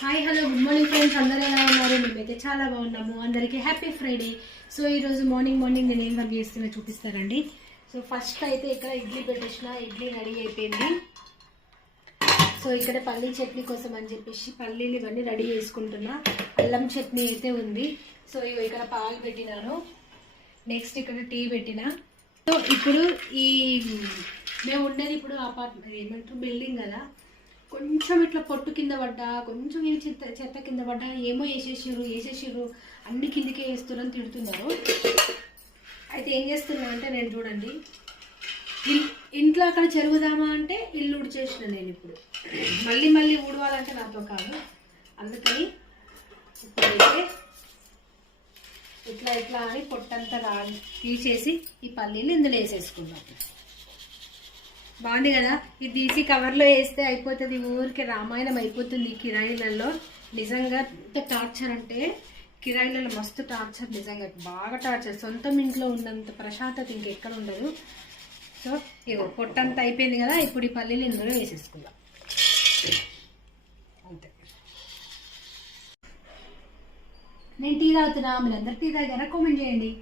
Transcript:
Hi hello good morning friends, అందరూ ఎలా ఉన్నారు? మేమైతే చాలా బాగున్నాము. అందరికీ హ్యాపీ ఫ్రైడే. సో ఈరోజు మార్నింగ్ నేను ఏం వర్క్ చేస్తున్నా చూపిస్తానండి. సో ఫస్ట్ అయితే ఇక్కడ ఇడ్లీ పెట్టేసిన, ఇడ్లీ రెడీ అయిపోయింది. సో ఇక్కడ పల్లీ చట్నీ కోసం అని చెప్పేసి పల్లీలు ఇవన్నీ రెడీ చేసుకుంటున్నా. అల్లం చట్నీ అయితే ఉంది. సో ఇక్కడ పాలు పెట్టినాను. నెక్స్ట్ ఇక్కడ టీ పెట్టిన. సో ఇప్పుడు మేము ఉండేది ఇప్పుడు అపార్ట్మెంట్ ఏమంటారు బిల్డింగ్ కదా, కొంచెం ఇట్లా పొట్టు కింద పడ్డా, కొంచెం ఇది చెత్త కింద పడ్డా ఏమో వేసేసిర్రు అన్ని కిందికే వేస్తున్నారని తిడుతున్నారు. అయితే ఏం చేస్తున్నా అంటే నేను చూడండి, ఇంట్లో అక్కడ చెరుగుదామా అంటే ఇల్లు ఉడిచేసిన నేను ఇప్పుడు మళ్ళీ ఊడవాలంటే నాతో కాదు. అందుకని ఇప్పుడైతే ఇట్లా అని పొట్టంతా తీసేసి ఈ పల్లీలు ఇందులో వేసేసుకుందాం. బాగుంది కదా, ఇది తీసి కవర్లో వేస్తే అయిపోతుంది. ఊరికే రామాయణం అయిపోతుంది కిరాయిలలో. నిజంగా ఎంత టార్చర్ అంటే కిరాయిలలో మస్తు టార్చర్, నిజంగా బాగా టార్చర్. సొంతం ఇంట్లో ఉన్నంత ప్రశాంతత ఇంకెక్కడ ఉండదు. సో ఇగో పొట్టంతా అయిపోయింది కదా, ఇప్పుడు ఈ పల్లీలు ఇందులో వేసేసుకుందాం అంతే. నేను టీ తాగుతున్నా, మీరందరూ టీ తాగారా? కామెంట్ చేయండి.